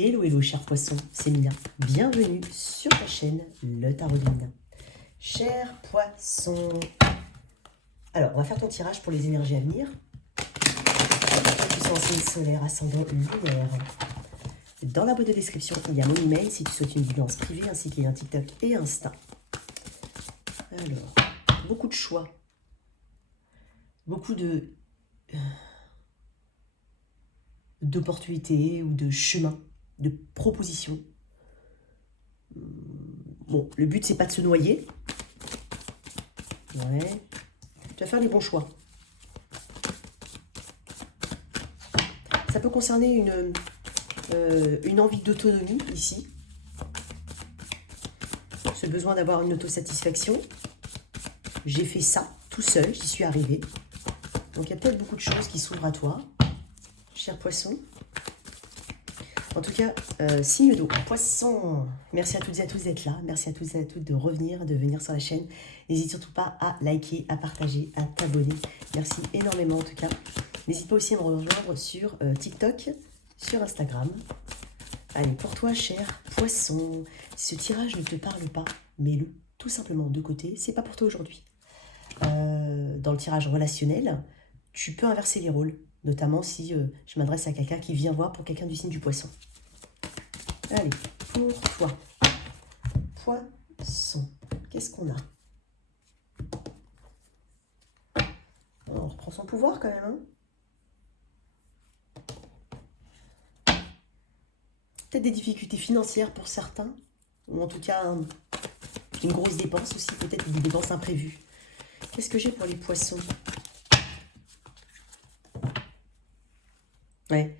Hello, hello, cher poisson, c'est Mina. Bienvenue sur ta chaîne, le Tarot de Mina. Cher poisson, alors on va faire ton tirage pour les énergies à venir. Puissance signe solaire, ascendant lunaire. Dans la boîte de description, il y a mon email si tu souhaites une guidance privée, ainsi qu'il y a un TikTok et Insta. Alors, beaucoup de choix. Beaucoup d'opportunités ou de chemins, de propositions. Bon, le but, c'est pas de se noyer. Ouais. Tu vas faire les bons choix. Ça peut concerner une envie d'autonomie ici. Ce besoin d'avoir une autosatisfaction. J'ai fait ça tout seul, j'y suis arrivée. Donc il y a peut-être beaucoup de choses qui s'ouvrent à toi, cher poisson. En tout cas, signe d'eau, poisson. Merci à toutes et à tous d'être là. Merci à toutes et à toutes de revenir, de venir sur la chaîne. N'hésite surtout pas à liker, à partager, à t'abonner. Merci énormément en tout cas. N'hésite pas aussi à me rejoindre sur TikTok, sur Instagram. Allez, pour toi, cher poisson, si ce tirage ne te parle pas, mets-le tout simplement de côté. C'est pas pour toi aujourd'hui. Dans le tirage relationnel, tu peux inverser les rôles. Notamment si je m'adresse à quelqu'un qui vient voir pour quelqu'un du signe du poisson. Allez, pour toi, poisson, qu'est-ce qu'on a? On reprend son pouvoir quand même. Hein, peut-être des difficultés financières pour certains, ou en tout cas une grosse dépense aussi, peut-être des dépenses imprévues. Qu'est-ce que j'ai pour les poissons? Ouais.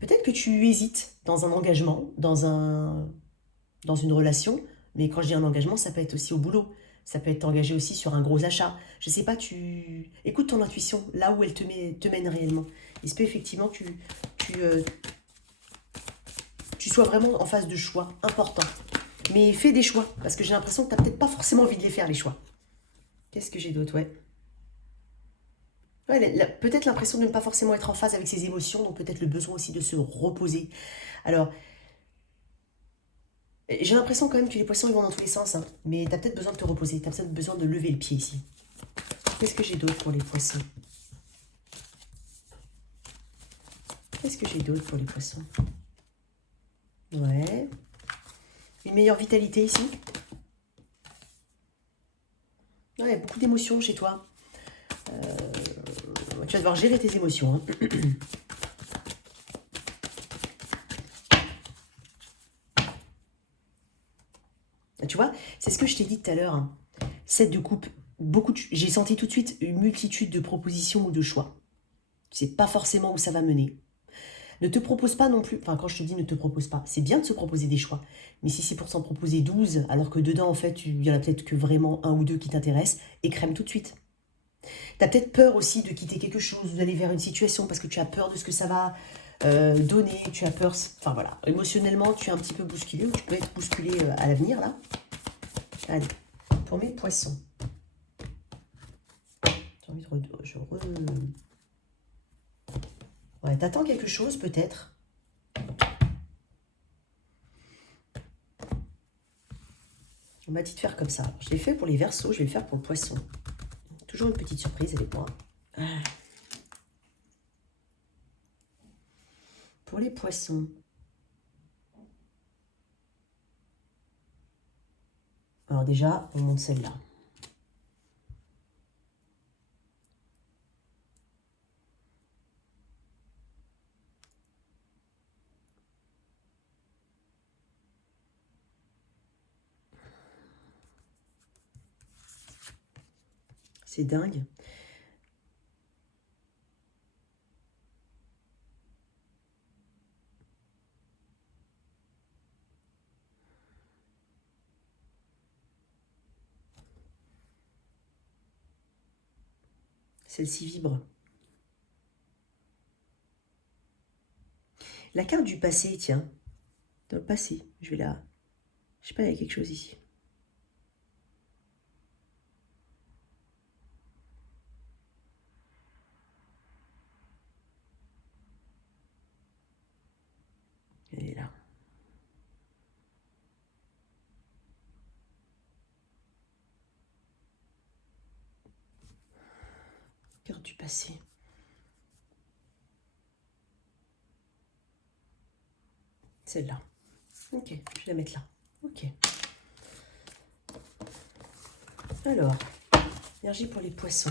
Peut-être que tu hésites dans un engagement, dans une relation, mais quand je dis un engagement, ça peut être aussi au boulot. Ça peut être engagé aussi sur un gros achat. Je sais pas, tu écoute ton intuition, là où elle te mène réellement. Il se peut effectivement que tu sois vraiment en phase de choix importants. Mais fais des choix, parce que j'ai l'impression que tu n'as peut-être pas forcément envie de les faire, les choix. Qu'est-ce que j'ai d'autre? Ouais. Ouais, peut-être l'impression de ne pas forcément être en phase avec ses émotions, donc peut-être le besoin aussi de se reposer. Alors, j'ai l'impression quand même que les poissons ils vont dans tous les sens, hein, mais tu as peut-être besoin de te reposer, tu as peut-être besoin de lever le pied ici. Qu'est-ce que j'ai d'autre pour les poissons? Qu'est-ce que j'ai d'autre pour les poissons? Ouais. Une meilleure vitalité ici. Ouais, beaucoup d'émotions chez toi. Tu vas devoir gérer tes émotions. Hein. Tu vois, c'est ce que je t'ai dit tout à l'heure. Hein. 7 de coupe, j'ai senti tout de suite une multitude de propositions ou de choix. Tu sais pas forcément où ça va mener. Ne te propose pas non plus, enfin quand je te dis ne te propose pas, c'est bien de se proposer des choix. Mais si c'est pour s'en proposer 12, alors que dedans en fait il y en a peut-être que vraiment un ou deux qui t'intéressent, écrème tout de suite. Tu as peut-être peur aussi de quitter quelque chose, d'aller vers une situation parce que tu as peur de ce que ça va donner, tu as peur, enfin voilà, émotionnellement tu es un petit peu bousculé, ou tu peux être bousculé à l'avenir là. Allez, pour mes poissons. J'ai envie de Ouais, t'attends quelque chose peut-être. On m'a dit de faire comme ça. Je l'ai fait pour les Verseaux, je vais le faire pour le poisson. Toujours une petite surprise avec moi. Pour les poissons. Alors déjà, on monte celle-là. C'est dingue. Celle-ci vibre. La carte du passé, tiens. Dans le passé, je vais là. Je sais pas, il y a quelque chose ici. Elle est là. du passé. Celle-là. Ok, je vais la mettre là. Ok. Alors, énergie pour les poissons.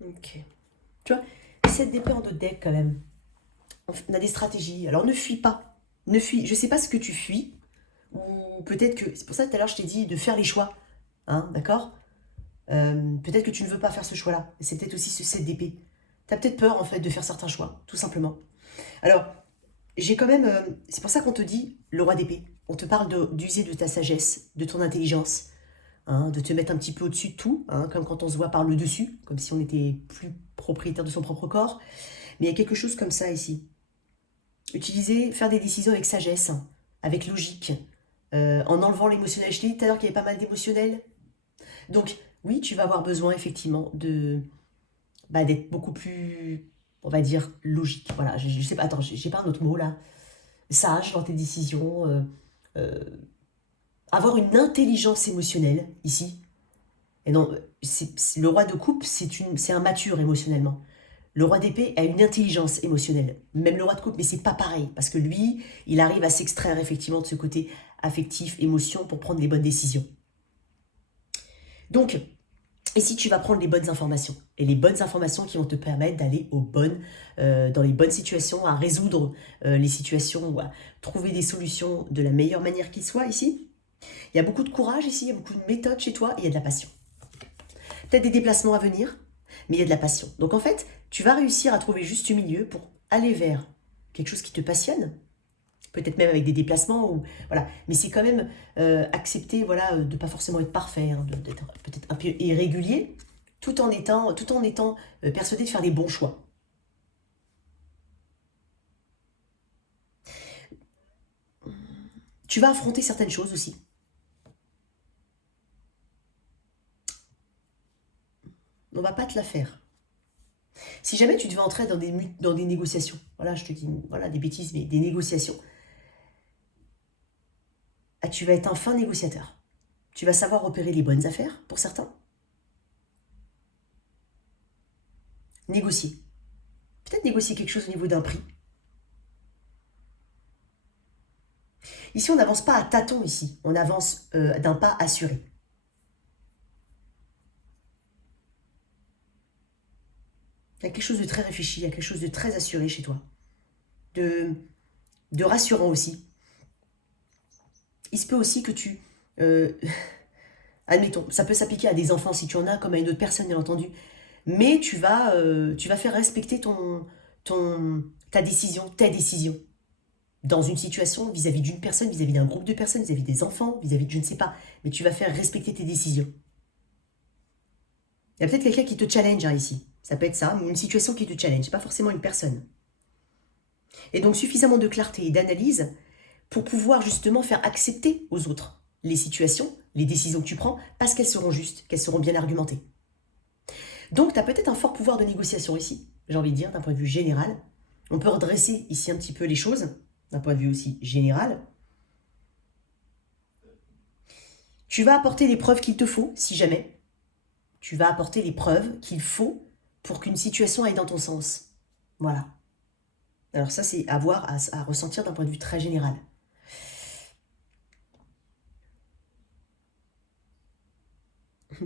Ok. Tu vois, 7 d'épée en 2 deck quand même. On a des stratégies. Alors ne fuis pas. Ne fuis. Je sais pas ce que tu fuis. Ou peut-être que... C'est pour ça que tout à l'heure je t'ai dit de faire les choix. Hein, d'accord? Peut-être que tu ne veux pas faire ce choix-là. C'est peut-être aussi ce 7 d'épée. Tu as peut-être peur en fait de faire certains choix, tout simplement. Alors, j'ai quand même... c'est pour ça qu'on te dit le roi d'épée. On te parle d'user de ta sagesse, de ton intelligence, hein, de te mettre un petit peu au-dessus de tout, hein, comme quand on se voit par le dessus, comme si on était plus propriétaire de son propre corps. Mais il y a quelque chose comme ça ici. Faire des décisions avec sagesse, avec logique, en enlevant l'émotionnel. Je t'ai dit tout à l'heure qu'il y avait pas mal d'émotionnel. Donc, oui, tu vas avoir besoin effectivement d'être beaucoup plus, on va dire, logique. Voilà, je sais pas, attends, j'ai pas un autre mot là. Sage dans tes décisions, avoir une intelligence émotionnelle ici. Et non, le roi de coupe, c'est un mature émotionnellement. Le roi d'épée a une intelligence émotionnelle, même le roi de coupe, mais c'est pas pareil, parce que lui, il arrive à s'extraire effectivement de ce côté affectif, émotion, pour prendre les bonnes décisions. Donc, ici, tu vas prendre les bonnes informations, et les bonnes informations qui vont te permettre d'aller dans les bonnes situations, à résoudre les situations, ou à trouver des solutions de la meilleure manière qu'il soit ici. Il y a beaucoup de courage ici, il y a beaucoup de méthode chez toi, et il y a de la passion. Peut-être des déplacements à venir, mais il y a de la passion. Donc en fait, tu vas réussir à trouver juste du milieu pour aller vers quelque chose qui te passionne, peut-être même avec des déplacements, ou voilà. Mais c'est quand même accepter, voilà, de pas forcément être parfait, hein, d'être peut-être un peu irrégulier, tout en étant persuadé de faire les bons choix. Tu vas affronter certaines choses aussi. On va pas te la faire. Si jamais tu devais entrer dans des négociations, voilà, je te dis, voilà, des bêtises, mais des négociations, tu vas être un fin négociateur. Tu vas savoir opérer les bonnes affaires, pour certains. Négocier. Peut-être négocier quelque chose au niveau d'un prix. Ici, on n'avance pas à tâtons, ici. On avance d'un pas assuré. Il y a quelque chose de très réfléchi, il y a quelque chose de très assuré chez toi. De rassurant aussi. Il se peut aussi que tu... admettons, ça peut s'appliquer à des enfants si tu en as, comme à une autre personne, bien entendu. Mais tu vas faire respecter ta décision, tes décisions. Dans une situation, vis-à-vis d'une personne, vis-à-vis d'un groupe de personnes, vis-à-vis des enfants, vis-à-vis de je ne sais pas. Mais tu vas faire respecter tes décisions. Il y a peut-être quelqu'un qui te challenge hein, ici. Ça peut être ça, mais une situation qui te challenge, pas forcément une personne. Et donc suffisamment de clarté et d'analyse pour pouvoir justement faire accepter aux autres les situations, les décisions que tu prends, parce qu'elles seront justes, qu'elles seront bien argumentées. Donc tu as peut-être un fort pouvoir de négociation ici, j'ai envie de dire, d'un point de vue général. On peut redresser ici un petit peu les choses, d'un point de vue aussi général. Tu vas apporter les preuves qu'il te faut, si jamais. Tu vas apporter les preuves qu'il faut pour qu'une situation aille dans ton sens. Voilà. Alors ça, c'est à voir, à ressentir d'un point de vue très général.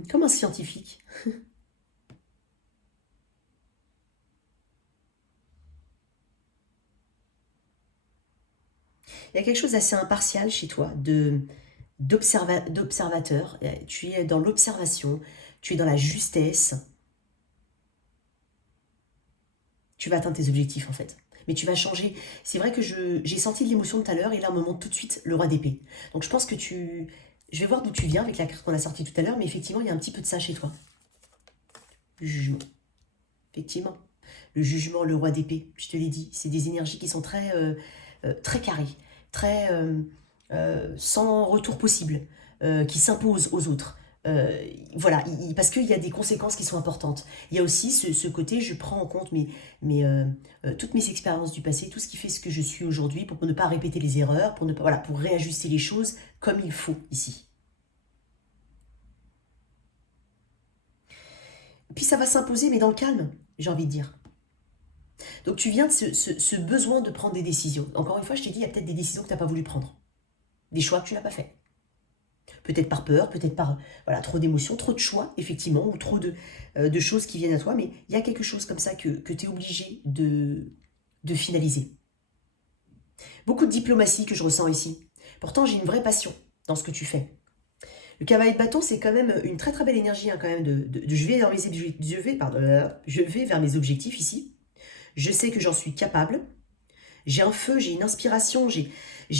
Comme un scientifique. Il y a quelque chose d'assez impartial chez toi, d'observateur. Tu es dans l'observation, tu es dans la justesse. Tu vas atteindre tes objectifs en fait. Mais tu vas changer. C'est vrai que j'ai senti de l'émotion tout à l'heure et là on me montre tout de suite le roi d'épée. Donc je pense que je vais voir d'où tu viens avec la carte qu'on a sortie tout à l'heure, mais effectivement il y a un petit peu de ça chez toi. Le jugement. Effectivement. Le jugement, le roi d'épée, je te l'ai dit, c'est des énergies qui sont très carrées, très sans retour possible, qui s'imposent aux autres. Voilà, parce qu'il y a des conséquences qui sont importantes. Il y a aussi ce côté, je prends en compte toutes mes expériences du passé, tout ce qui fait ce que je suis aujourd'hui, pour ne pas répéter les erreurs, pour réajuster les choses comme il faut ici. Puis ça va s'imposer, mais dans le calme, j'ai envie de dire. Donc tu viens de ce besoin de prendre des décisions. Encore une fois, je t'ai dit, il y a peut-être des décisions que tu n'as pas voulu prendre. Des choix que tu n'as pas fait. Peut-être par peur, peut-être par voilà, trop d'émotions, trop de choix, effectivement, ou trop de choses qui viennent à toi. Mais il y a quelque chose comme ça que tu es obligé de finaliser. Beaucoup de diplomatie que je ressens ici. Pourtant, j'ai une vraie passion dans ce que tu fais. Le cavalier de bâton, c'est quand même une très très belle énergie, hein, quand même. Je vais vers mes objectifs, je vais vers mes objectifs ici. Je sais que j'en suis capable. J'ai un feu, j'ai une inspiration, j'ai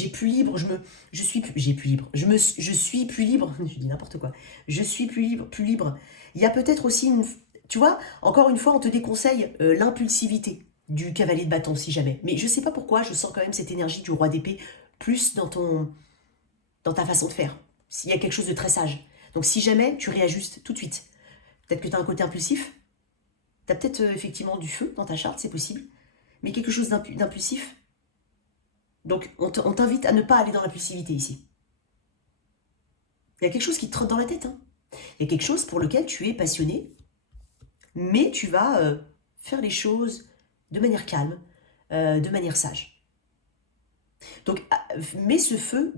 plus libre, je suis plus libre. Je suis plus libre. Je dis n'importe quoi. Je suis plus libre. Il y a peut-être aussi une, tu vois, encore une fois, on te déconseille l'impulsivité du cavalier de bâton si jamais. Mais je sais pas pourquoi, je sens quand même cette énergie du roi d'épée plus dans ta façon de faire. S'il y a quelque chose de très sage. Donc si jamais tu réajustes tout de suite. Peut-être que tu as un côté impulsif. Tu as peut-être effectivement du feu dans ta charte, c'est possible. Mais quelque chose d'impulsif. Donc on t'invite à ne pas aller dans l'impulsivité ici. Il y a quelque chose qui te trotte dans la tête. Hein. Il y a quelque chose pour lequel tu es passionné. Mais tu vas faire les choses de manière calme, de manière sage. Donc, mets ce feu,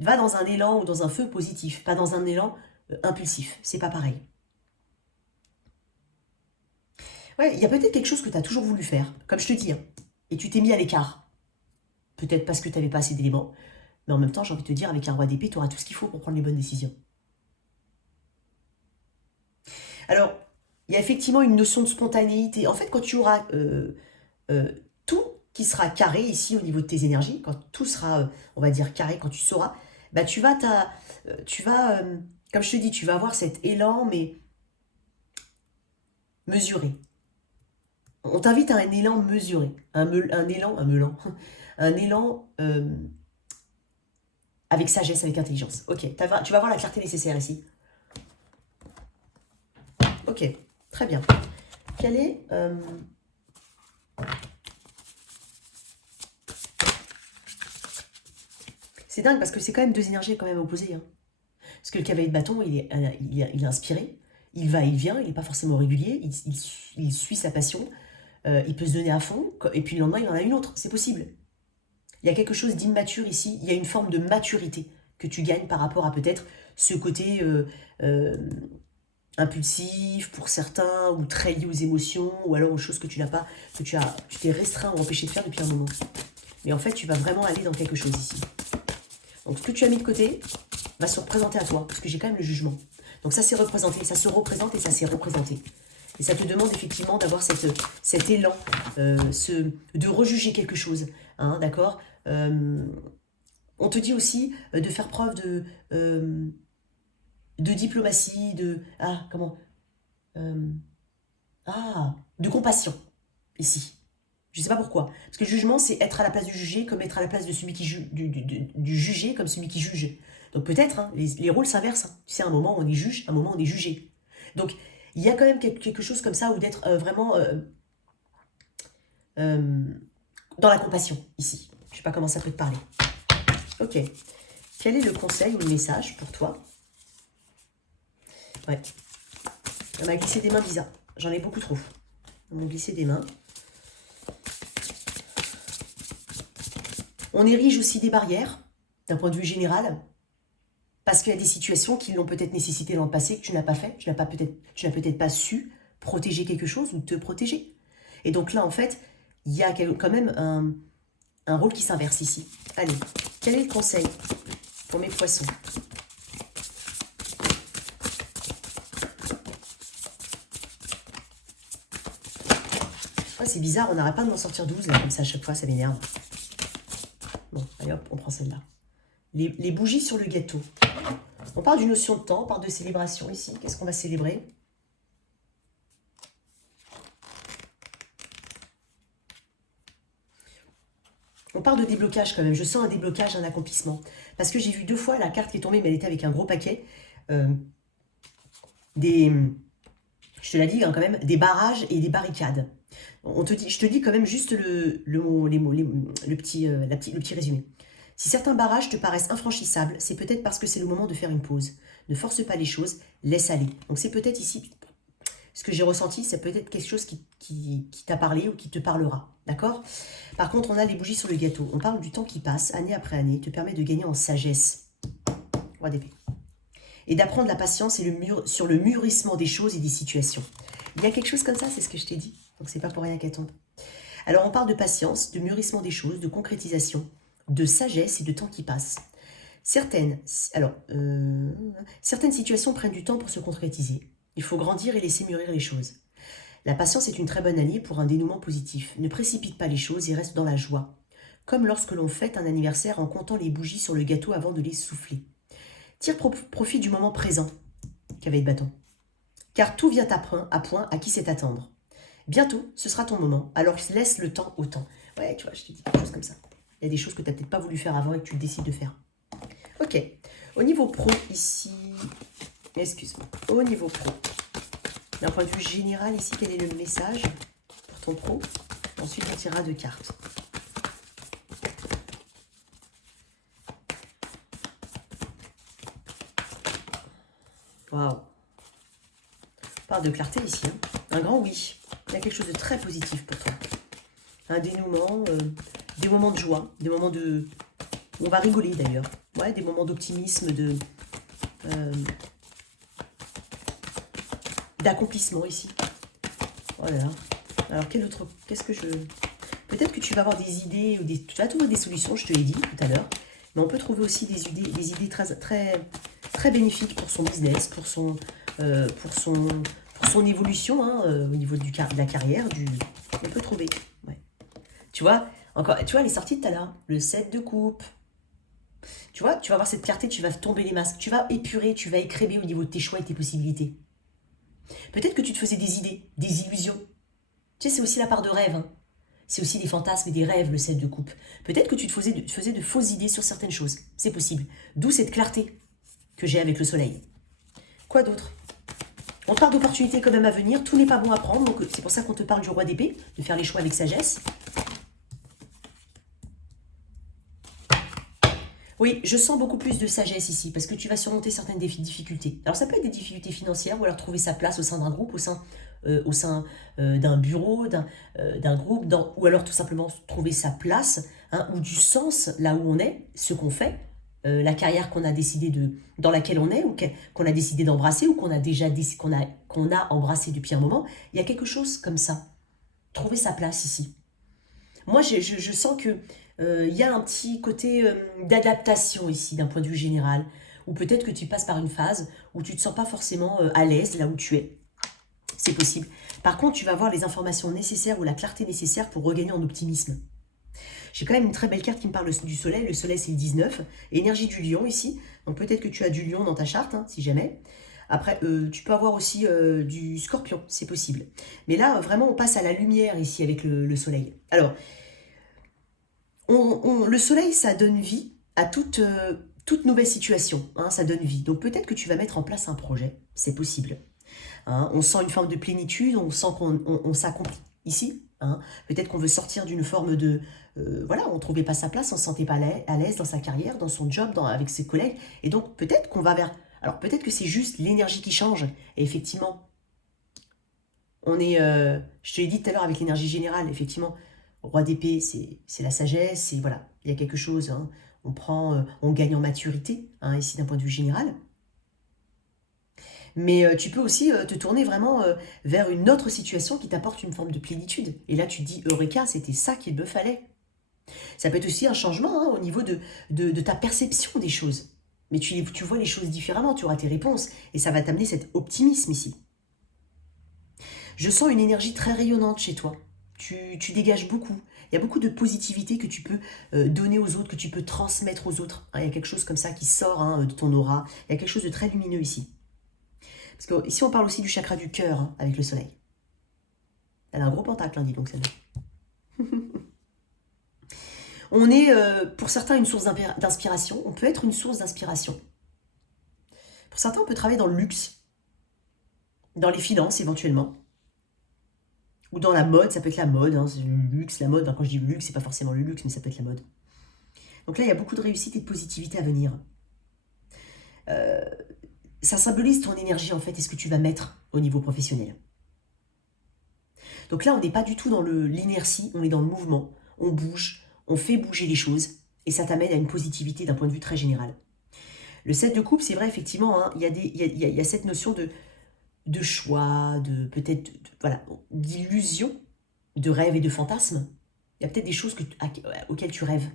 va dans un élan ou dans un feu positif, pas dans un élan impulsif. C'est pas pareil. Ouais, il y a peut-être quelque chose que tu as toujours voulu faire, comme je te dis, hein, et tu t'es mis à l'écart. Peut-être parce que tu n'avais pas assez d'éléments, mais en même temps, j'ai envie de te dire, avec un roi d'épée, tu auras tout ce qu'il faut pour prendre les bonnes décisions. Alors, il y a effectivement une notion de spontanéité. En fait, quand tu auras tout qui sera carré ici au niveau de tes énergies, quand tout sera, on va dire, carré, quand tu sauras, bah tu vas, comme je te dis, tu vas avoir cet élan, mais mesuré. On t'invite à un élan mesuré, un élan avec sagesse, avec intelligence. Ok, tu vas avoir la clarté nécessaire ici. Ok, très bien. Quel est... C'est dingue parce que c'est quand même deux énergies quand même opposées. Hein. Parce que le cavalier de bâton, il est inspiré, il va, il vient, il n'est pas forcément régulier, il suit sa passion, il peut se donner à fond, et puis le lendemain, il en a une autre, c'est possible. Il y a quelque chose d'immature ici, il y a une forme de maturité que tu gagnes par rapport à peut-être ce côté impulsif pour certains, ou très lié aux émotions, ou alors aux choses que tu n'as pas, que tu t'es restreint ou empêché de faire depuis un moment. Mais en fait, tu vas vraiment aller dans quelque chose ici. Donc ce que tu as mis de côté va se représenter à toi, parce que j'ai quand même le jugement. Donc ça s'est représenté, ça se représente et ça s'est représenté. Et ça te demande effectivement d'avoir cet élan, de rejuger quelque chose, hein, d'accord. On te dit aussi de faire preuve de diplomatie, de compassion, ici. Je ne sais pas pourquoi. Parce que le jugement, c'est être à la place du jugé, comme être à la place de celui qui du jugé, comme celui qui juge. Donc peut-être, hein, les rôles s'inversent. Hein. Tu sais, à un moment, on est juge, à un moment, on est jugé. Donc, il y a quand même quelque chose comme ça, ou d'être vraiment dans la compassion, ici. Je ne sais pas comment ça peut te parler. Ok. Quel est le conseil ou le message pour toi? Ouais. On m'a glissé des mains bizarres. J'en ai beaucoup trop. On m'a glissé des mains. On érige aussi des barrières, d'un point de vue général, parce qu'il y a des situations qui l'ont peut-être nécessité dans le passé, que tu n'as pas fait, tu n'as peut-être pas su protéger quelque chose ou te protéger. Et donc là, en fait, il y a quand même un rôle qui s'inverse ici. Allez, quel est le conseil pour mes poissons? Ouais, c'est bizarre, on n'arrête pas de m'en sortir 12, là, comme ça, à chaque fois, ça m'énerve. Bon, allez hop, on prend celle-là. Les bougies sur le gâteau. On parle d'une notion de temps, on parle de célébration ici. Qu'est-ce qu'on va célébrer? On parle de déblocage quand même. Je sens un déblocage, un accomplissement. Parce que j'ai vu 2 fois la carte qui est tombée, mais elle était avec un gros paquet. Je te l'ai dit hein, quand même, des barrages et des barricades. Je te dis quand même juste le petit résumé. Si certains barrages te paraissent infranchissables, c'est peut-être parce que c'est le moment de faire une pause. Ne force pas les choses, laisse aller. Donc c'est peut-être ici, ce que j'ai ressenti, c'est peut-être quelque chose qui t'a parlé ou qui te parlera. D'accord? Par contre, on a les bougies sur le gâteau. On parle du temps qui passe, année après année, te permet de gagner en sagesse. Roi d'épée. Et d'apprendre la patience et sur le mûrissement des choses et des situations. Il y a quelque chose comme ça, c'est ce que je t'ai dit. Donc, c'est pas pour rien qu'elle tombe. Alors, on parle de patience, de mûrissement des choses, de concrétisation, de sagesse et de temps qui passe. Certaines situations prennent du temps pour se concrétiser. Il faut grandir et laisser mûrir les choses. La patience est une très bonne alliée pour un dénouement positif. Ne précipite pas les choses et reste dans la joie. Comme lorsque l'on fête un anniversaire en comptant les bougies sur le gâteau avant de les souffler. Tire profit du moment présent, cavalier de bâton. Car tout vient à point à qui sait attendre. Bientôt, ce sera ton moment, alors laisse le temps au temps. Ouais, tu vois, je te dis quelque chose comme ça. Il y a des choses que tu n'as peut-être pas voulu faire avant et que tu décides de faire. Ok, au niveau pro, ici, excuse-moi, au niveau pro, d'un point de vue général, ici, quel est le message pour ton pro? Ensuite, on tirera 2 cartes. Waouh. On parle de clarté ici, hein. Un grand oui. Il y a quelque chose de très positif pour toi. Un dénouement, des moments de joie, des moments de... On va rigoler d'ailleurs. Ouais, des moments d'optimisme, d'accomplissement ici. Voilà. Alors, qu'est-ce que je... Peut-être que tu vas avoir des idées, ou tu vas trouver des solutions, je te l'ai dit tout à l'heure. Mais on peut trouver aussi des idées très bénéfiques pour son business, pour son évolution, hein, au niveau de la carrière. On peut trouver. Ouais. Tu vois, elle est sortie tout à l'heure. Le 7 de coupe. Tu vois, tu vas avoir cette clarté, tu vas tomber les masques. Tu vas épurer, tu vas écrémer au niveau de tes choix et tes possibilités. Peut-être que tu te faisais des idées, des illusions. Tu sais, c'est aussi la part de rêve. Hein. C'est aussi des fantasmes et des rêves, le 7 de coupe. Peut-être que tu te faisais de fausses idées sur certaines choses. C'est possible. D'où cette clarté que j'ai avec le soleil. Quoi d'autre? On parle d'opportunités quand même à venir. Tout n'est pas bon à prendre. Donc c'est pour ça qu'on te parle du roi d'épée, de faire les choix avec sagesse. Oui, je sens beaucoup plus de sagesse ici, parce que tu vas surmonter certaines difficultés. Alors ça peut être des difficultés financières, ou alors trouver sa place au sein d'un groupe, au sein d'un bureau, d'un groupe, ou alors tout simplement trouver sa place, hein, ou du sens là où on est, ce qu'on fait, la carrière qu'on a décidé dans laquelle on est, ou qu'on a décidé d'embrasser, ou qu'on a embrassé depuis un moment. Il y a quelque chose comme ça. Trouver sa place ici. Moi, je sens que il y a un petit côté d'adaptation ici, d'un point de vue général, ou peut-être que tu passes par une phase où tu ne te sens pas forcément à l'aise là où tu es. C'est possible. Par contre, tu vas avoir les informations nécessaires ou la clarté nécessaire pour regagner en optimisme. J'ai quand même une très belle carte qui me parle du soleil. Le soleil, c'est le 19. Énergie du lion ici. Donc peut-être que tu as du lion dans ta charte, hein, si jamais. Après, tu peux avoir aussi du scorpion, c'est possible. Mais là, vraiment, on passe à la lumière ici avec le soleil. Alors, le soleil, ça donne vie à toute nouvelle situation. Hein, ça donne vie. Donc peut-être que tu vas mettre en place un projet. C'est possible. Hein, on sent une forme de plénitude, on sent qu'on s'accomplit ici. Hein. Peut-être qu'on veut sortir d'une forme de... voilà, on ne trouvait pas sa place, on ne se sentait pas à l'aise dans sa carrière, dans son job, avec ses collègues. Et donc peut-être qu'on va vers... Alors peut-être que c'est juste l'énergie qui change. Et effectivement, on est... je te l'ai dit tout à l'heure avec l'énergie générale, effectivement... Roi d'épée, c'est la sagesse, et voilà, il y a quelque chose, hein, on gagne en maturité, hein, ici d'un point de vue général. Mais tu peux aussi te tourner vraiment vers une autre situation qui t'apporte une forme de plénitude. Et là, tu te dis, Eureka, c'était ça qu'il me fallait. Ça peut être aussi un changement hein, au niveau de ta perception des choses. Mais tu vois les choses différemment, tu auras tes réponses, et ça va t'amener cet optimisme ici. Je sens une énergie très rayonnante chez toi. Tu dégages beaucoup. Il y a beaucoup de positivité que tu peux donner aux autres, que tu peux transmettre aux autres. Hein, il y a quelque chose comme ça qui sort hein, de ton aura. Il y a quelque chose de très lumineux ici. Parce que ici, on parle aussi du chakra du cœur hein, avec le soleil. Elle a un gros pentacle, hein, dis donc, celle-là. On est, pour certains, une source d'inspiration. On peut être une source d'inspiration. Pour certains, on peut travailler dans le luxe, dans les finances éventuellement. Ou dans la mode, ça peut être la mode, hein, c'est le luxe, la mode. Hein, quand je dis le luxe, c'est pas forcément le luxe, mais ça peut être la mode. Donc là, il y a beaucoup de réussite et de positivité à venir. Ça symbolise ton énergie, en fait, et ce que tu vas mettre au niveau professionnel. Donc là, on n'est pas du tout dans l'inertie, on est dans le mouvement. On bouge, on fait bouger les choses et ça t'amène à une positivité d'un point de vue très général. Le 7 de coupe, c'est vrai, effectivement, hein, il y a cette notion de choix, de peut-être, voilà, d'illusion, de rêve et de fantasme. Il y a peut-être des choses auxquelles tu rêves.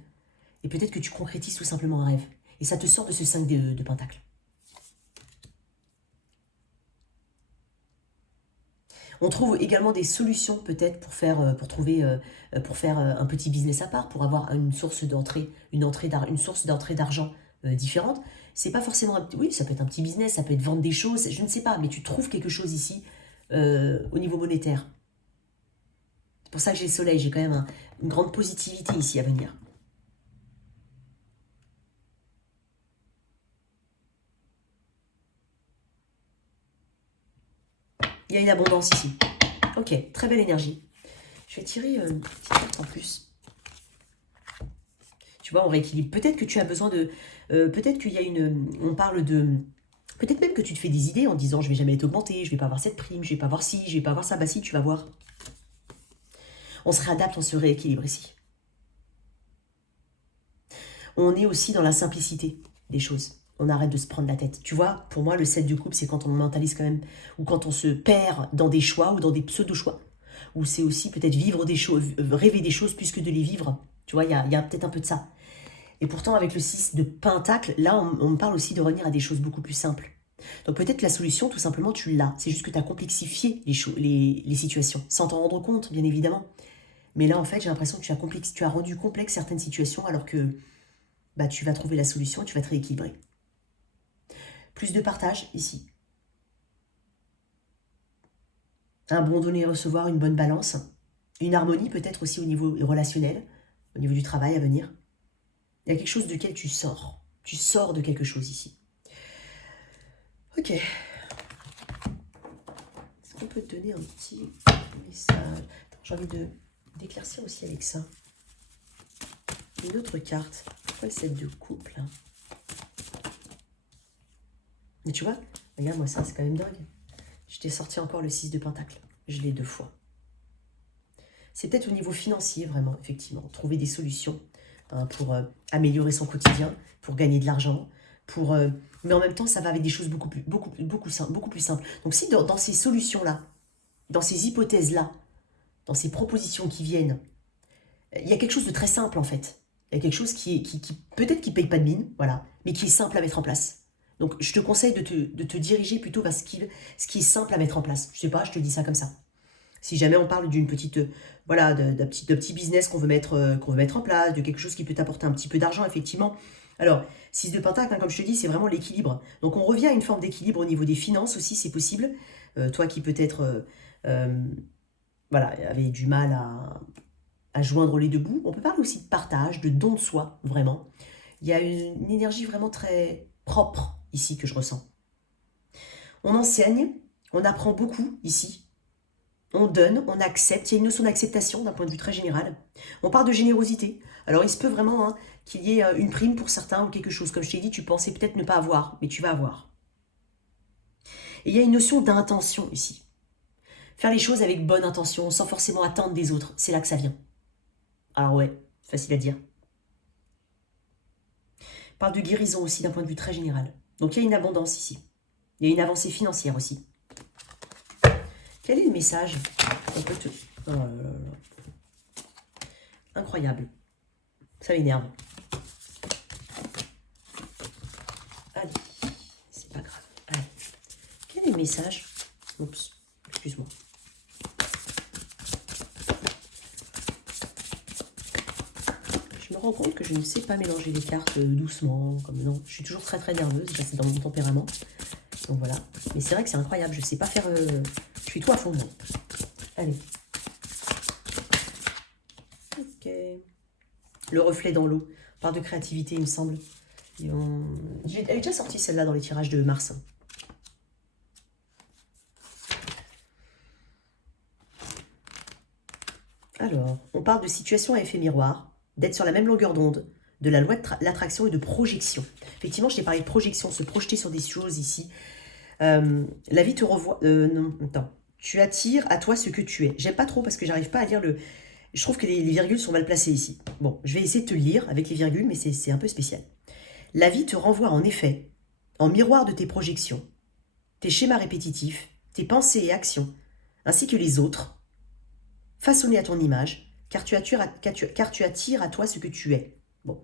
Et peut-être que tu concrétises tout simplement un rêve. Et ça te sort de ce 5 de Pentacle. On trouve également des solutions peut-être pour faire un petit business à part, pour avoir une source d'entrée, une source d'entrée d'argent différente. C'est pas forcément oui, ça peut être un petit business, ça peut être vendre des choses, je ne sais pas, mais tu trouves quelque chose ici au niveau monétaire. C'est pour ça que j'ai le soleil, j'ai quand même une grande positivité ici à venir. Il y a une abondance ici. Ok, très belle énergie. Je vais tirer une petite carte en plus. Tu vois, on rééquilibre. Peut-être que tu as besoin de... peut-être qu'il y a une... On parle de... Peut-être même que tu te fais des idées en disant je vais jamais être augmenté, je vais pas avoir cette prime, je vais pas avoir ci, je vais pas avoir ça. Bah si, tu vas voir. On se réadapte, on se rééquilibre ici. On est aussi dans la simplicité des choses. On arrête de se prendre la tête. Tu vois, pour moi, le 7 de coupe, c'est quand on mentalise quand même, ou quand on se perd dans des choix ou dans des pseudo-choix. Ou c'est aussi peut-être vivre des choses, rêver des choses plus que de les vivre. Tu vois, il y a peut-être un peu de ça. Et pourtant, avec le 6 de Pentacle, là, on me parle aussi de revenir à des choses beaucoup plus simples. Donc peut-être la solution, tout simplement, tu l'as. C'est juste que tu as complexifié les situations, sans t'en rendre compte, bien évidemment. Mais là, en fait, j'ai l'impression que tu as rendu complexe certaines situations, alors que bah, tu vas trouver la solution et tu vas te rééquilibrer. Plus de partage, ici. Un bon donner et recevoir, une bonne balance. Une harmonie, peut-être aussi au niveau relationnel, au niveau du travail à venir. Il y a quelque chose duquel tu sors. Tu sors de quelque chose ici. Ok. Est-ce qu'on peut te donner un petit message? J'ai envie d'éclaircir aussi avec ça. Une autre carte. Pourquoi le 7 de couple là? Mais tu vois, regarde-moi ça, c'est quand même dingue. Je t'ai sorti encore le 6 de Pentacle. Je l'ai 2 fois. C'est peut-être au niveau financier, vraiment, effectivement. Trouver des solutions pour améliorer son quotidien, pour gagner de l'argent, mais en même temps, ça va avec des choses beaucoup plus simples. Donc si dans ces solutions-là, dans ces hypothèses-là, dans ces propositions qui viennent, il y a quelque chose de très simple, en fait. Il y a quelque chose qui peut-être qui ne paye pas de mine, voilà, mais qui est simple à mettre en place. Donc, je te conseille de te diriger plutôt vers ce qui est simple à mettre en place. Je sais pas, je te dis ça comme ça. Si jamais on parle d'une petite, voilà, d'un petit business qu'on veut mettre en place, de quelque chose qui peut t'apporter un petit peu d'argent, effectivement. Alors, 6 de Pentacle, hein, comme je te dis, c'est vraiment l'équilibre. Donc, on revient à une forme d'équilibre au niveau des finances aussi, c'est possible. Toi qui peut-être, voilà, avait du mal à joindre les deux bouts. On peut parler aussi de partage, de don de soi, vraiment. Il y a une énergie vraiment très propre ici que je ressens. On enseigne, on apprend beaucoup ici. On donne, on accepte. Il y a une notion d'acceptation d'un point de vue très général. On parle de générosité. Alors, il se peut vraiment qu'il y ait une prime pour certains ou quelque chose. Comme je t'ai dit, tu pensais peut-être ne pas avoir, mais tu vas avoir. Et il y a une notion d'intention ici. Faire les choses avec bonne intention, sans forcément attendre des autres. C'est là que ça vient. Alors ouais, facile à dire. On parle de guérison aussi d'un point de vue très général. Donc il y a une abondance ici. Il y a une avancée financière aussi. Quel est le message qu'on peut te... Oh là là là. Incroyable. Ça m'énerve. Allez, c'est pas grave. Allez. Quel est le message? Oups, excuse-moi. Je me rends compte que je ne sais pas mélanger les cartes doucement, comme non. Je suis toujours très très nerveuse, c'est dans mon tempérament. Donc voilà. Mais c'est vrai que c'est incroyable, je ne sais pas faire... Je suis tout à fond dedans. Allez. Ok. Le reflet dans l'eau. On parle de créativité, il me semble. Elle est déjà sortie celle-là dans les tirages de mars. Alors, on parle de situation à effet miroir, d'être sur la même longueur d'onde, de la loi de l'attraction et de projection. Effectivement, je t'ai parlé de projection, se projeter sur des choses ici. La vie te revoit... non, attends. Tu attires à toi ce que tu es. J'aime pas trop parce que j'arrive pas à lire le... Je trouve que les virgules sont mal placées ici. Bon, je vais essayer de te le lire avec les virgules, mais c'est un peu spécial. La vie te renvoie en effet, en miroir de tes projections, tes schémas répétitifs, tes pensées et actions, ainsi que les autres, façonnés à ton image, car tu attires à toi ce que tu es. Bon.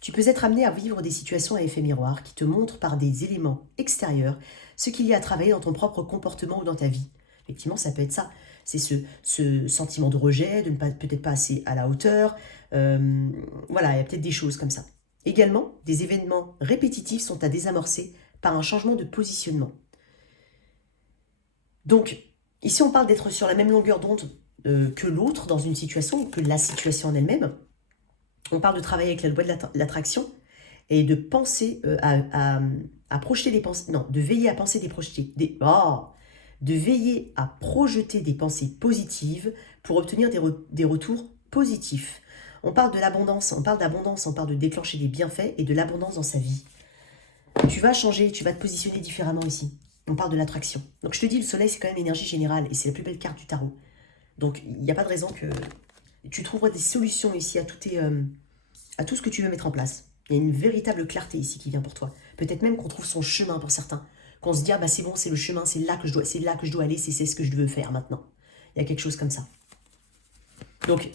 Tu peux être amené à vivre des situations à effet miroir qui te montrent par des éléments extérieurs ce qu'il y a à travailler dans ton propre comportement ou dans ta vie. Effectivement, ça peut être ça. C'est ce sentiment de rejet, de ne pas peut-être pas assez à la hauteur. Voilà, il y a peut-être des choses comme ça. Également, des événements répétitifs sont à désamorcer par un changement de positionnement. Donc, ici, on parle d'être sur la même longueur d'onde que l'autre dans une situation, que la situation en elle-même. On parle de travailler avec la loi de l'attraction et de penser à projeter des pensées. Non, de veiller à penser de veiller à projeter des pensées positives pour obtenir des retours positifs. On parle de l'abondance, on parle d'abondance, on parle de déclencher des bienfaits et de l'abondance dans sa vie. Tu vas changer, tu vas te positionner différemment ici. On parle de l'attraction. Donc je te dis, le soleil, c'est quand même l'énergie générale et c'est la plus belle carte du tarot. Donc il n'y a pas de raison que tu trouveras des solutions ici à tout ce que tu veux mettre en place. Il y a une véritable clarté ici qui vient pour toi. Peut-être même qu'on trouve son chemin pour certains. Qu'on se dit, ah bah c'est bon, c'est le chemin, c'est là que je dois aller, c'est ce que je veux faire maintenant. Il y a quelque chose comme ça. Donc,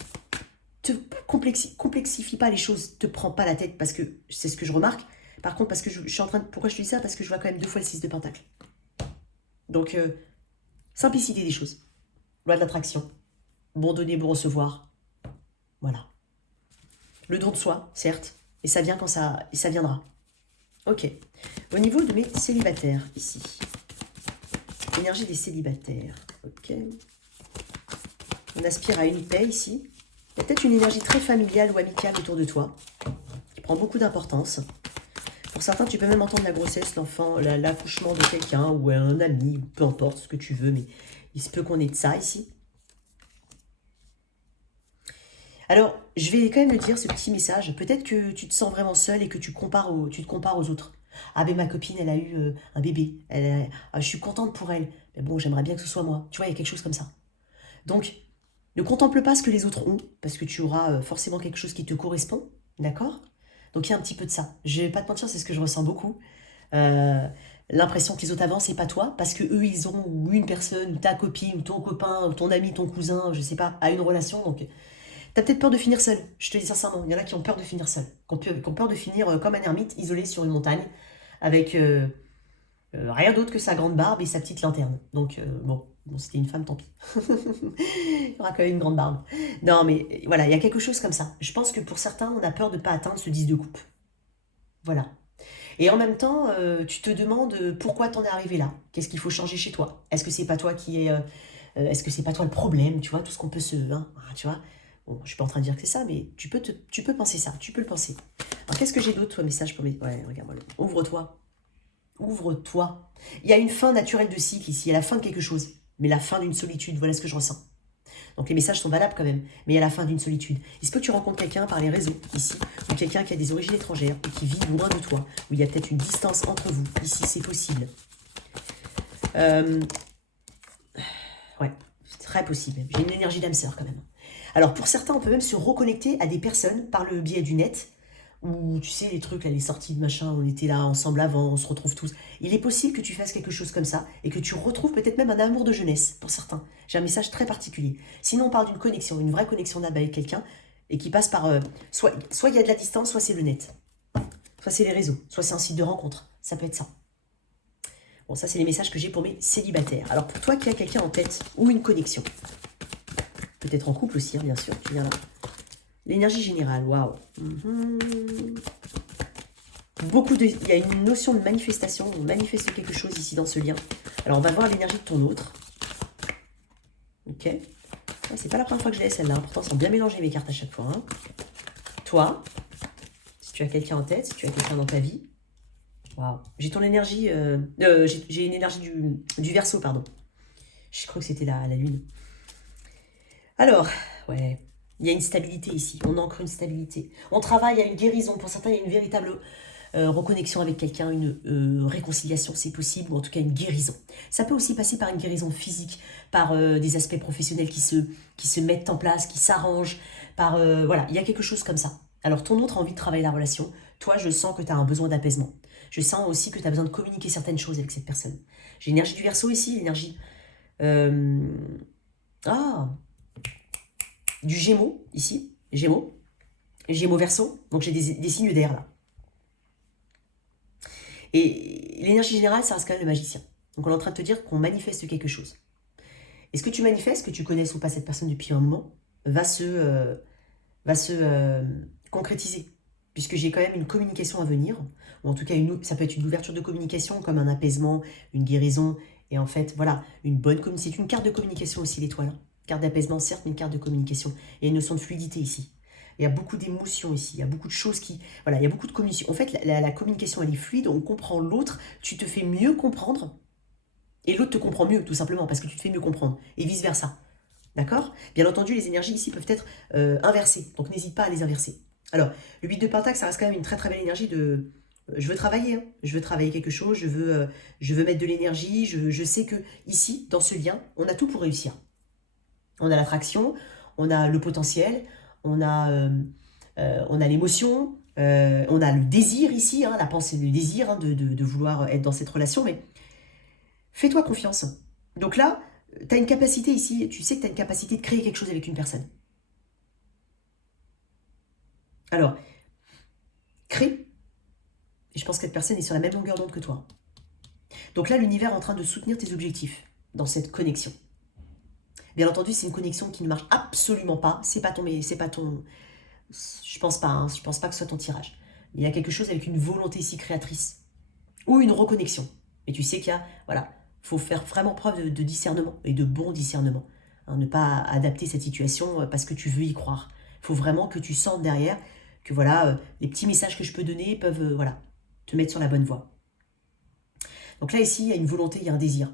te complexifie pas les choses, te prends pas la tête, parce que c'est ce que je remarque. Par contre, parce que je suis en train de... Pourquoi je te dis ça? Parce que je vois quand même 2 fois le 6 de Pentacle. Donc, simplicité des choses. Loi de l'attraction. Bon donner, bon recevoir. Voilà. Le don de soi, certes, et ça vient quand ça viendra. Ok. Au niveau de mes célibataires, ici. Énergie des célibataires. Ok. On aspire à une paix ici. Il y a peut-être une énergie très familiale ou amicale autour de toi, qui prend beaucoup d'importance. Pour certains, tu peux même entendre la grossesse, l'enfant, l'accouchement de quelqu'un, ou un ami, ou peu importe ce que tu veux, mais il se peut qu'on ait de ça ici. Alors, je vais quand même le dire, ce petit message. Peut-être que tu te sens vraiment seul et que tu te compares aux autres. Ah ben ma copine, elle a eu un bébé. Je suis contente pour elle. Mais bon, j'aimerais bien que ce soit moi. Tu vois, il y a quelque chose comme ça. Donc, ne contemple pas ce que les autres ont, parce que tu auras forcément quelque chose qui te correspond. D'accord? Donc, il y a un petit peu de ça. Je vais pas te mentir, c'est ce que je ressens beaucoup. L'impression que les autres avancent et pas toi, parce que eux, ils ont, ou une personne, ou ta copine, ou ton copain, ou ton ami, ton cousin, je sais pas, a une relation, donc... T'as peut-être peur de finir seul, je te dis sincèrement. Il y en a qui ont peur de finir seul, qui ont peur de finir comme un ermite, isolé sur une montagne, avec rien d'autre que sa grande barbe et sa petite lanterne. Donc, bon, c'était une femme, tant pis. Il y aura quand même une grande barbe. Non, mais voilà, il y a quelque chose comme ça. Je pense que pour certains, on a peur de ne pas atteindre ce 10 de coupe. Voilà. Et en même temps, tu te demandes pourquoi t'en es arrivé là. Qu'est-ce qu'il faut changer chez toi? Est-ce que c'est pas toi qui est... est-ce que c'est pas toi le problème? Tu vois, tout ce qu'on peut se... Hein, tu vois. Bon, je suis pas en train de dire que c'est ça, mais tu peux penser ça, tu peux le penser. Alors, qu'est-ce que j'ai d'autre, toi, message pour mes... Ouais, regarde-moi. Ouvre-toi. Ouvre-toi. Il y a une fin naturelle de cycle ici, il y a la fin de quelque chose, mais la fin d'une solitude, voilà ce que je ressens. Donc les messages sont valables quand même, mais il y a la fin d'une solitude. Il se peut que tu rencontres quelqu'un par les réseaux, ici, ou quelqu'un qui a des origines étrangères, ou qui vit loin de toi, où il y a peut-être une distance entre vous. Ici, c'est possible. Ouais, c'est très possible. J'ai une énergie d'âme sœur quand même. Alors, pour certains, on peut même se reconnecter à des personnes par le biais du net, où, tu sais, les trucs, là, les sorties de machin, on était là ensemble avant, on se retrouve tous. Il est possible que tu fasses quelque chose comme ça, et que tu retrouves peut-être même un amour de jeunesse, pour certains. J'ai un message très particulier. Sinon, on parle d'une connexion, une vraie connexion d'âme avec quelqu'un, et qui passe par... soit il y a de la distance, soit c'est le net. Soit c'est les réseaux, soit c'est un site de rencontre. Ça peut être ça. Bon, ça, c'est les messages que j'ai pour mes célibataires. Alors, pour toi qui as quelqu'un en tête, ou une connexion, peut-être en couple aussi, hein, bien sûr, tu viens là. L'énergie générale, waouh. Il y a une notion de manifestation, on manifeste quelque chose ici dans ce lien. Alors, on va voir l'énergie de ton autre. Ok. C'est pas la première fois que je l'ai, celle-là. Pourtant, sont bien mélangées mes cartes à chaque fois. Hein. Toi, si tu as quelqu'un en tête, si tu as quelqu'un dans ta vie, waouh. J'ai ton énergie, j'ai une énergie du Verseau, pardon. Je crois que c'était la lune. Alors, ouais, il y a une stabilité ici. On ancre une stabilité. On travaille à une guérison. Pour certains, il y a une véritable reconnexion avec quelqu'un, une réconciliation, c'est possible, ou en tout cas une guérison. Ça peut aussi passer par une guérison physique, par des aspects professionnels qui se mettent en place, qui s'arrangent, par... voilà, il y a quelque chose comme ça. Alors, ton autre a envie de travailler la relation. Toi, je sens que tu as un besoin d'apaisement. Je sens aussi que tu as besoin de communiquer certaines choses avec cette personne. J'ai l'énergie du Verseau ici, l'énergie... du Gémeaux, ici, Gémeaux. Gémeaux Verseau, donc j'ai des signes d'air là. Et l'énergie générale, ça reste quand même le magicien. Donc on est en train de te dire qu'on manifeste quelque chose. Et ce que tu manifestes, que tu connaisses ou pas cette personne depuis un moment, va se concrétiser. Puisque j'ai quand même une communication à venir, ou en tout cas ça peut être une ouverture de communication, comme un apaisement, une guérison, et en fait, voilà, une bonne communication. C'est une carte de communication aussi, l'étoile. Hein. Carte d'apaisement, certes, mais une carte de communication. Et une notion de fluidité ici. Il y a beaucoup d'émotions ici, il y a beaucoup de choses qui... Voilà, il y a beaucoup de communication. En fait, la communication, elle est fluide, on comprend l'autre, tu te fais mieux comprendre, et l'autre te comprend mieux, tout simplement, parce que tu te fais mieux comprendre, et vice-versa. D'accord? Bien entendu, les énergies ici peuvent être inversées, donc n'hésite pas à les inverser. Alors, le 8 de Pentacle, ça reste quand même une très très belle énergie de... je veux travailler, hein. Je veux travailler quelque chose, je veux mettre de l'énergie, je sais que ici, dans ce lien, on a tout pour réussir. On a l'attraction, on a le potentiel, on a l'émotion, on a le désir ici, hein, la pensée, le désir hein, de vouloir être dans cette relation, mais fais-toi confiance. Donc là, tu as une capacité ici, tu sais que tu as une capacité de créer quelque chose avec une personne. Alors, crée, et je pense que cette personne est sur la même longueur d'onde que toi. Donc là, l'univers est en train de soutenir tes objectifs dans cette connexion. Bien entendu, c'est une connexion qui ne marche absolument pas. C'est pas ton, je pense pas. Hein, je pense pas que ce soit ton tirage. Il y a quelque chose avec une volonté ici créatrice ou une reconnexion. Et tu sais qu'il y a, voilà, faut faire vraiment preuve de discernement et de bon discernement. Hein, ne pas adapter cette situation parce que tu veux y croire. Il faut vraiment que tu sentes derrière que voilà, les petits messages que je peux donner peuvent, voilà, te mettre sur la bonne voie. Donc là ici, il y a une volonté, il y a un désir.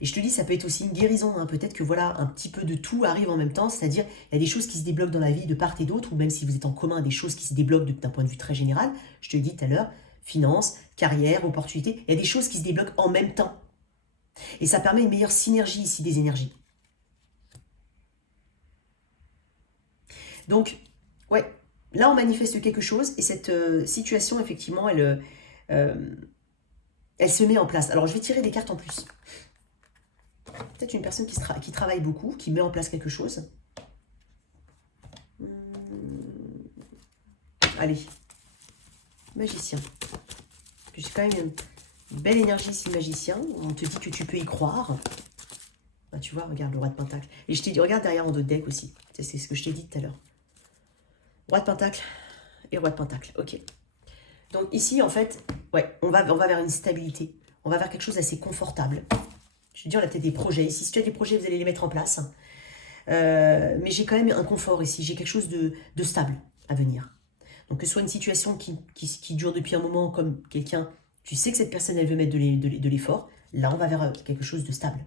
Et je te dis, ça peut être aussi une guérison. Hein. Peut-être que voilà, un petit peu de tout arrive en même temps. C'est-à-dire, il y a des choses qui se débloquent dans la vie de part et d'autre, ou même si vous êtes en commun, des choses qui se débloquent d'un point de vue très général. Je te l'ai dit tout à l'heure, finances, carrière, opportunités. Il y a des choses qui se débloquent en même temps. Et ça permet une meilleure synergie ici des énergies. Donc, ouais, là on manifeste quelque chose et cette situation, effectivement, elle se met en place. Alors, je vais tirer des cartes en plus. Peut-être une personne qui travaille beaucoup, qui met en place quelque chose. Allez. Magicien. J'ai quand même une belle énergie ici, magicien. On te dit que tu peux y croire. Ah, tu vois, regarde le roi de Pentacle. Et je t'ai dit, regarde derrière en dos de deck aussi. C'est ce que je t'ai dit tout à l'heure. Roi de Pentacle et roi de Pentacle. Ok. Donc ici, en fait, ouais, on va vers une stabilité. On va vers quelque chose d'assez confortable. Je veux dire, on a peut-être des projets. Ici, si tu as des projets, vous allez les mettre en place. Mais j'ai quand même un confort ici. J'ai quelque chose de stable à venir. Donc, que ce soit une situation qui dure depuis un moment, comme quelqu'un, tu sais que cette personne, elle veut mettre de l'effort. Là, on va vers quelque chose de stable.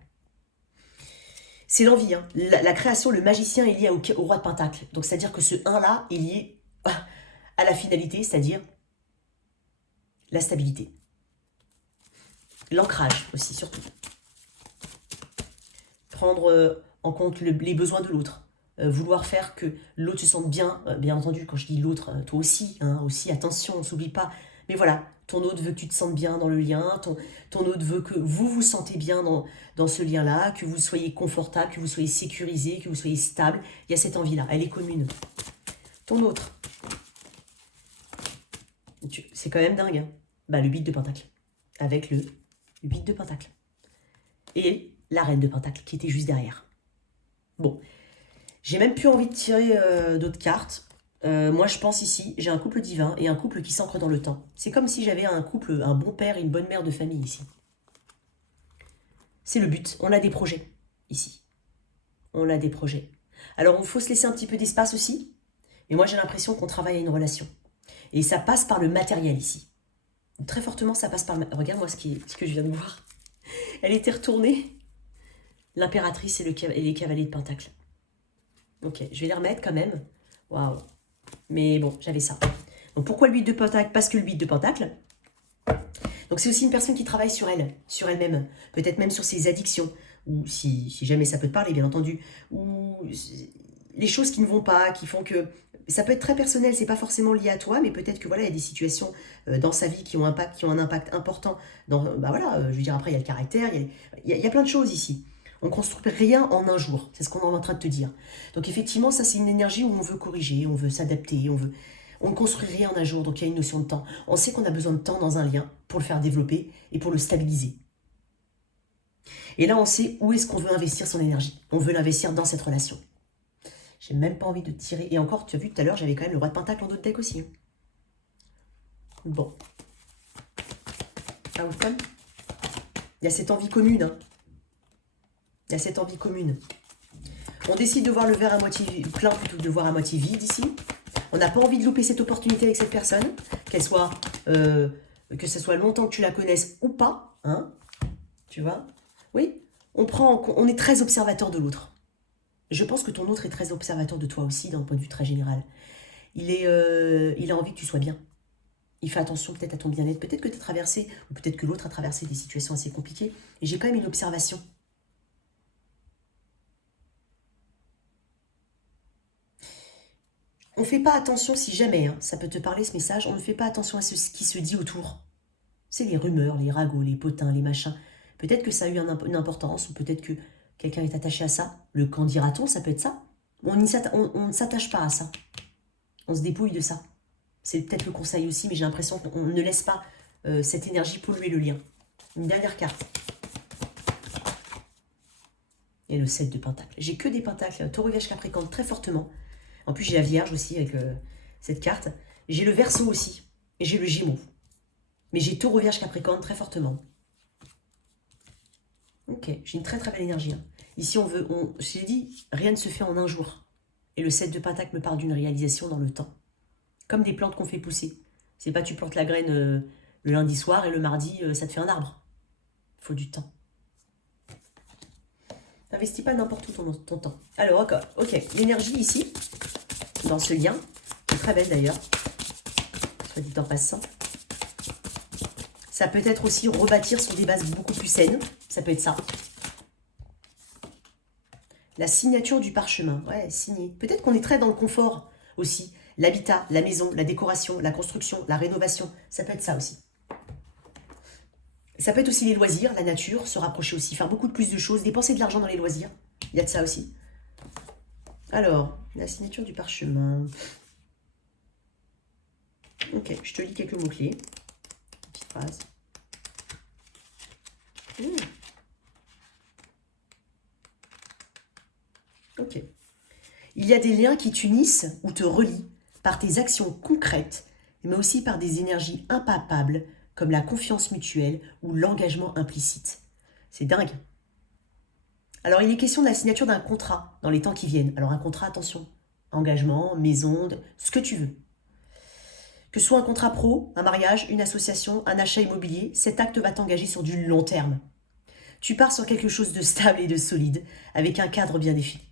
C'est l'envie. Hein. La création, le magicien est lié au roi de Pentacle. Donc, c'est-à-dire que ce 1-là est lié à la finalité, c'est-à-dire la stabilité. L'ancrage aussi, surtout. Prendre en compte les besoins de l'autre. Vouloir faire que l'autre se sente bien. Bien entendu, quand je dis l'autre, toi aussi, hein, aussi, attention, on ne s'oublie pas. Mais voilà, ton autre veut que tu te sentes bien dans le lien, ton autre veut que vous vous sentez bien dans ce lien-là, que vous soyez confortable, que vous soyez sécurisé, que vous soyez stable. Il y a cette envie-là, elle est commune. Ton autre, c'est quand même dingue. Hein. Bah, le 8 de Pentacle, avec le 8 de Pentacle. Et la reine de Pentacle qui était juste derrière. Bon, j'ai même plus envie de tirer d'autres cartes. Moi, je pense ici, j'ai un couple divin et un couple qui s'ancre dans le temps. C'est comme si j'avais un couple, un bon père et une bonne mère de famille ici. C'est le but. On a des projets ici. On a des projets. Alors, il faut se laisser un petit peu d'espace aussi. Mais moi, j'ai l'impression qu'on travaille à une relation. Et ça passe par le matériel ici. Très fortement, ça passe par le... Regarde-moi ce que je viens de voir. Elle était retournée. L'impératrice et les cavaliers de Pentacle. Ok, je vais les remettre quand même. Waouh. Mais bon, j'avais ça. Donc pourquoi le 8 de pentacle? Parce que le 8 de pentacle. Donc c'est aussi une personne qui travaille sur elle, sur elle-même. Peut-être même sur ses addictions. Ou si jamais ça peut te parler, bien entendu. Ou les choses qui ne vont pas, qui font que... Ça peut être très personnel, c'est pas forcément lié à toi, mais peut-être que voilà, il y a des situations dans sa vie qui ont un impact important. Bah voilà, je veux dire, après, il y a le caractère, il y a plein de choses ici. On ne construit rien en un jour, c'est ce qu'on est en train de te dire. Donc effectivement, ça c'est une énergie où on veut corriger, on veut s'adapter, on ne construit rien en un jour, donc il y a une notion de temps. On sait qu'on a besoin de temps dans un lien pour le faire développer et pour le stabiliser. Et là, on sait où est-ce qu'on veut investir son énergie. On veut l'investir dans cette relation. J'ai même pas envie de tirer. Et encore, tu as vu tout à l'heure, j'avais quand même le roi de pentacle en dos de deck aussi. Bon. Outcome. Il y a cette envie commune. Hein. Il y a cette envie commune. On décide de voir le verre à moitié plein plutôt que de voir à moitié vide ici. On n'a pas envie de louper cette opportunité avec cette personne, qu'elle soit, que ce soit longtemps que tu la connaisses ou pas. Hein. Tu vois? Oui. On est très observateur de l'autre. Je pense que ton autre est très observateur de toi aussi, d'un point de vue très général. Il a envie que tu sois bien. Il fait attention peut-être à ton bien-être. Peut-être que tu as traversé, ou peut-être que l'autre a traversé des situations assez compliquées. Et j'ai quand même une observation. On ne fait pas attention, si jamais, hein, ça peut te parler ce message, on ne fait pas attention à ce qui se dit autour. C'est les rumeurs, les ragots, les potins, les machins. Peut-être que ça a eu une importance, ou peut-être que quelqu'un est attaché à ça. Le quand dira-t-on, ça peut être ça. On ne s'attache pas à ça. On se dépouille de ça. C'est peut-être le conseil aussi, mais j'ai l'impression qu'on ne laisse pas cette énergie polluer le lien. Une dernière carte. Et le 7 de pentacle. J'ai que des pentacles. Taureau, Vierge, Capricorne très fortement. En plus, j'ai la Vierge aussi avec cette carte. J'ai le Verseau aussi. Et j'ai le Gémeaux. Mais j'ai Taureau, Vierge, Capricorne très fortement. Ok, j'ai une très très belle énergie. Hein. Ici, j'ai dit, rien ne se fait en un jour. Et le 7 de pentacle me parle d'une réalisation dans le temps. Comme des plantes qu'on fait pousser. C'est pas tu plantes la graine le lundi soir et le mardi, ça te fait un arbre. Il faut du temps. N'investis pas n'importe où ton temps. Alors, ok, l'énergie ici, dans ce lien, c'est très belle d'ailleurs, soit dit en passant. Ça peut être aussi rebâtir sur des bases beaucoup plus saines. Ça peut être ça. La signature du parchemin. Ouais, signé. Peut-être qu'on est très dans le confort aussi. L'habitat, la maison, la décoration, la construction, la rénovation. Ça peut être ça aussi. Ça peut être aussi les loisirs, la nature, se rapprocher aussi, faire beaucoup plus de choses, dépenser de l'argent dans les loisirs. Il y a de ça aussi. Alors, la signature du parchemin. Ok, je te lis quelques mots-clés. Petite phrase. Ok. Il y a des liens qui t'unissent ou te relient par tes actions concrètes, mais aussi par des énergies impalpables comme la confiance mutuelle ou l'engagement implicite. C'est dingue. Alors, il est question de la signature d'un contrat dans les temps qui viennent. Alors, un contrat, attention, engagement, maison, ce que tu veux. Que ce soit un contrat pro, un mariage, une association, un achat immobilier, cet acte va t'engager sur du long terme. Tu pars sur quelque chose de stable et de solide, avec un cadre bien défini.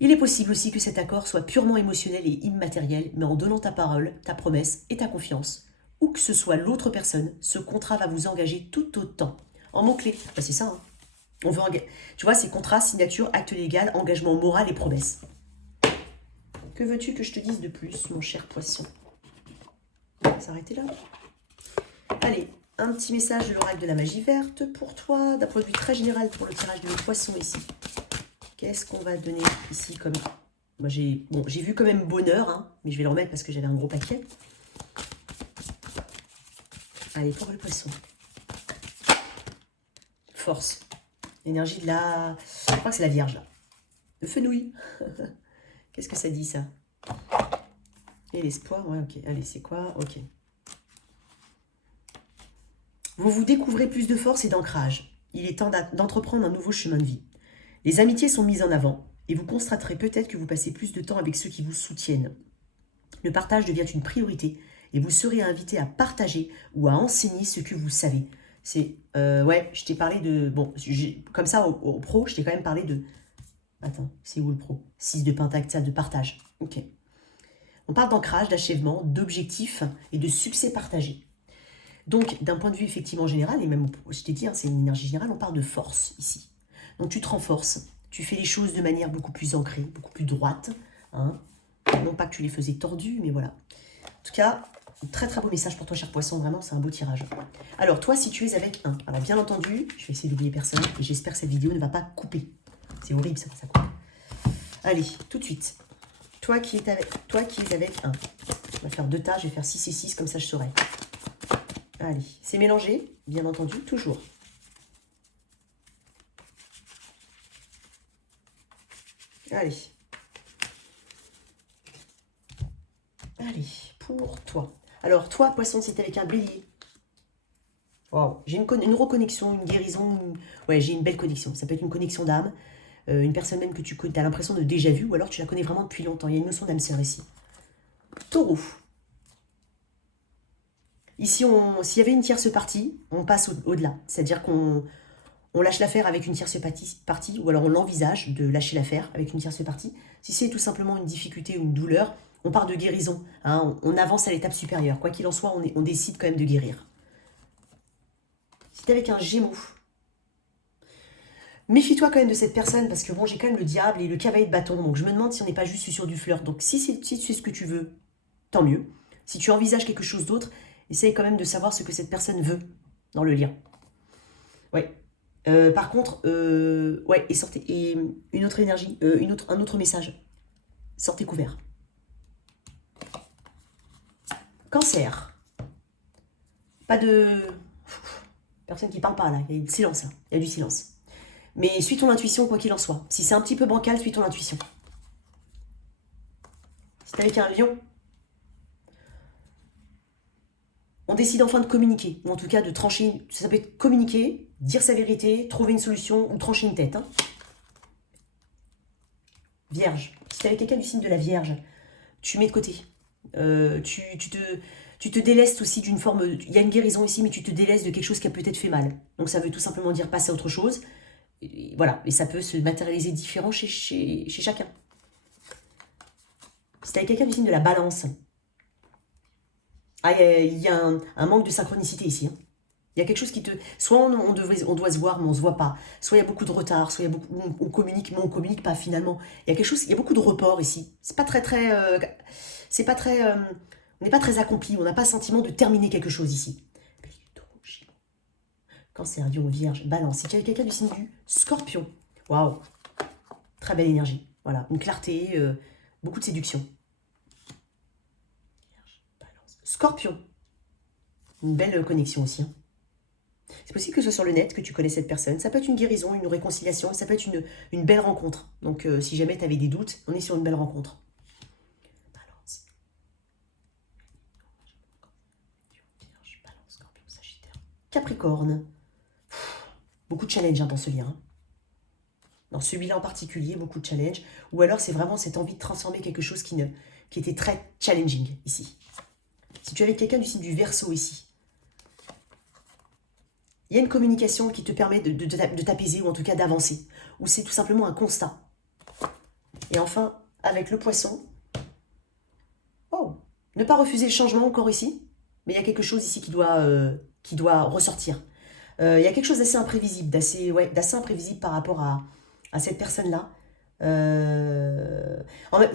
Il est possible aussi que cet accord soit purement émotionnel et immatériel, mais en donnant ta parole, ta promesse et ta confiance, ou que ce soit l'autre personne, ce contrat va vous engager tout autant. En mots-clés, ben c'est ça. Hein. On veut tu vois, c'est contrat, signature, acte légal, engagement moral et promesse. Que veux-tu que je te dise de plus, mon cher poisson? On va s'arrêter là. Allez, un petit message de l'oracle de la magie verte pour toi, d'un point de vue très général pour le tirage de mes poissons ici. Qu'est-ce qu'on va donner ici comme... Moi, j'ai vu quand même bonheur, hein, mais je vais le remettre parce que j'avais un gros paquet. Allez, pour le poisson. Force. Énergie de la... Je crois que c'est la Vierge, là. Le fenouil. Qu'est-ce que ça dit, ça? Et l'espoir, ouais, ok. Allez, c'est quoi? Ok. Vous découvrez plus de force et d'ancrage. Il est temps d'entreprendre un nouveau chemin de vie. Les amitiés sont mises en avant et vous constaterez peut-être que vous passez plus de temps avec ceux qui vous soutiennent. Le partage devient une priorité et vous serez invité à partager ou à enseigner ce que vous savez. C'est, ouais, je t'ai parlé de... Bon, comme ça, au pro, je t'ai quand même parlé de... Attends, c'est où le pro? 6 de pentacle, ça, de partage. Ok. On parle d'ancrage, d'achèvement, d'objectifs et de succès partagé. Donc, d'un point de vue effectivement général, et même, je t'ai dit, hein, c'est une énergie générale, on parle de force ici. Donc, tu te renforces, tu fais les choses de manière beaucoup plus ancrée, beaucoup plus droite. Hein. Non pas que tu les faisais tordues, mais voilà. En tout cas, très très beau message pour toi, cher poisson, vraiment, c'est un beau tirage. Alors, toi, si tu es avec un, alors bien entendu, je vais essayer d'oublier personne, et j'espère que cette vidéo ne va pas couper. C'est horrible, ça coupe. Allez, tout de suite. Toi qui es avec un. On va faire 2 tas, je vais faire 6 et 6, comme ça je saurai. Allez, c'est mélangé, bien entendu, toujours. Allez. Allez, pour toi. Alors, toi, poisson, c'est avec un bélier. Wow. J'ai une reconnexion, une guérison. Ouais, j'ai une belle connexion. Ça peut être une connexion d'âme. Une personne même que tu as l'impression de déjà vu, ou alors tu la connais vraiment depuis longtemps. Il y a une notion d'âme sœur ici. Taureau. Ici, s'il y avait une tierce partie, on passe au-delà. C'est-à-dire qu'on lâche l'affaire avec une tierce partie, ou alors on l'envisage de lâcher l'affaire avec une tierce partie. Si c'est tout simplement une difficulté ou une douleur, on part de guérison. Hein, on avance à l'étape supérieure. Quoi qu'il en soit, on décide quand même de guérir. C'est avec un Gémeaux. Méfie-toi quand même de cette personne, parce que bon, j'ai quand même le diable et le cavalier de bâton. Donc je me demande si on n'est pas juste sur du flirt. Donc si tu sais ce que tu veux, tant mieux. Si tu envisages quelque chose d'autre, essaye quand même de savoir ce que cette personne veut dans le lien. Ouais. Par contre, ouais, et une autre énergie, un autre message. Sortez couvert. Cancer. Pas de... Personne qui parle pas là, il y a du silence. Hein. Il y a du silence. Mais suis ton intuition, quoi qu'il en soit. Si c'est un petit peu bancal, suis ton intuition. C'est avec un lion. On décide enfin de communiquer, ou en tout cas de trancher. Ça peut être communiquer, dire sa vérité, trouver une solution ou trancher une tête. Hein. Vierge. Si t'es avec quelqu'un du signe de la Vierge, tu mets de côté. Tu te délestes aussi d'une forme... Il y a une guérison ici, mais tu te délestes de quelque chose qui a peut-être fait mal. Donc ça veut tout simplement dire passer à autre chose. Et voilà, et ça peut se matérialiser différent chez chacun. C'est avec quelqu'un du signe de la Balance. Ah, il y a un manque de synchronicité ici. Hein. Il y a quelque chose qui te... Soit on doit se voir, mais on ne se voit pas. Soit il y a beaucoup de retard, soit on communique, mais on ne communique pas finalement. Il y a quelque chose, il y a beaucoup de report ici. C'est pas très... on n'est pas très accompli, on n'a pas le sentiment de terminer quelque chose ici. Cancer, Lion, Vierge, Balance. Si tu as quelqu'un du signe du Scorpion, waouh, très belle énergie. Voilà, une clarté, beaucoup de séduction. Vierge, Balance. Scorpion, une belle connexion aussi. Hein. C'est possible que ce soit sur le net, que tu connais cette personne. Ça peut être une guérison, une réconciliation, ça peut être une belle rencontre. Donc, si jamais tu avais des doutes, on est sur une belle rencontre. Balance. Vierge, Balance, Scorpion, Sagittaire. Capricorne. Beaucoup de challenges hein, dans ce lien. Dans celui-là en particulier, beaucoup de challenges. Ou alors, c'est vraiment cette envie de transformer quelque chose qui était très challenging ici. Si tu avais quelqu'un du signe du Verseau ici, il y a une communication qui te permet de t'apaiser ou en tout cas d'avancer. Ou c'est tout simplement un constat. Et enfin, avec le Poisson, oh, ne pas refuser le changement encore ici. Mais il y a quelque chose ici qui doit ressortir. Il y a quelque chose d'assez imprévisible, d'assez imprévisible par rapport à cette personne-là. Il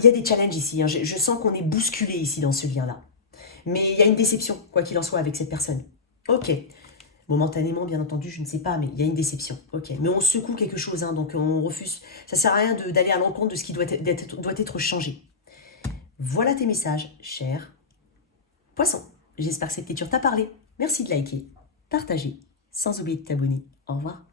y a des challenges ici. Hein. Je sens qu'on est bousculé ici dans ce lien-là. Mais il y a une déception, quoi qu'il en soit, avec cette personne. Ok. Momentanément, bien entendu, je ne sais pas, mais il y a une déception. Ok. Mais on secoue quelque chose, hein, donc on refuse. Ça ne sert à rien d'aller à l'encontre de ce qui doit être changé. Voilà tes messages, cher Poisson. J'espère que cette lecture t'a parlé. Merci de liker, partager, sans oublier de t'abonner. Au revoir.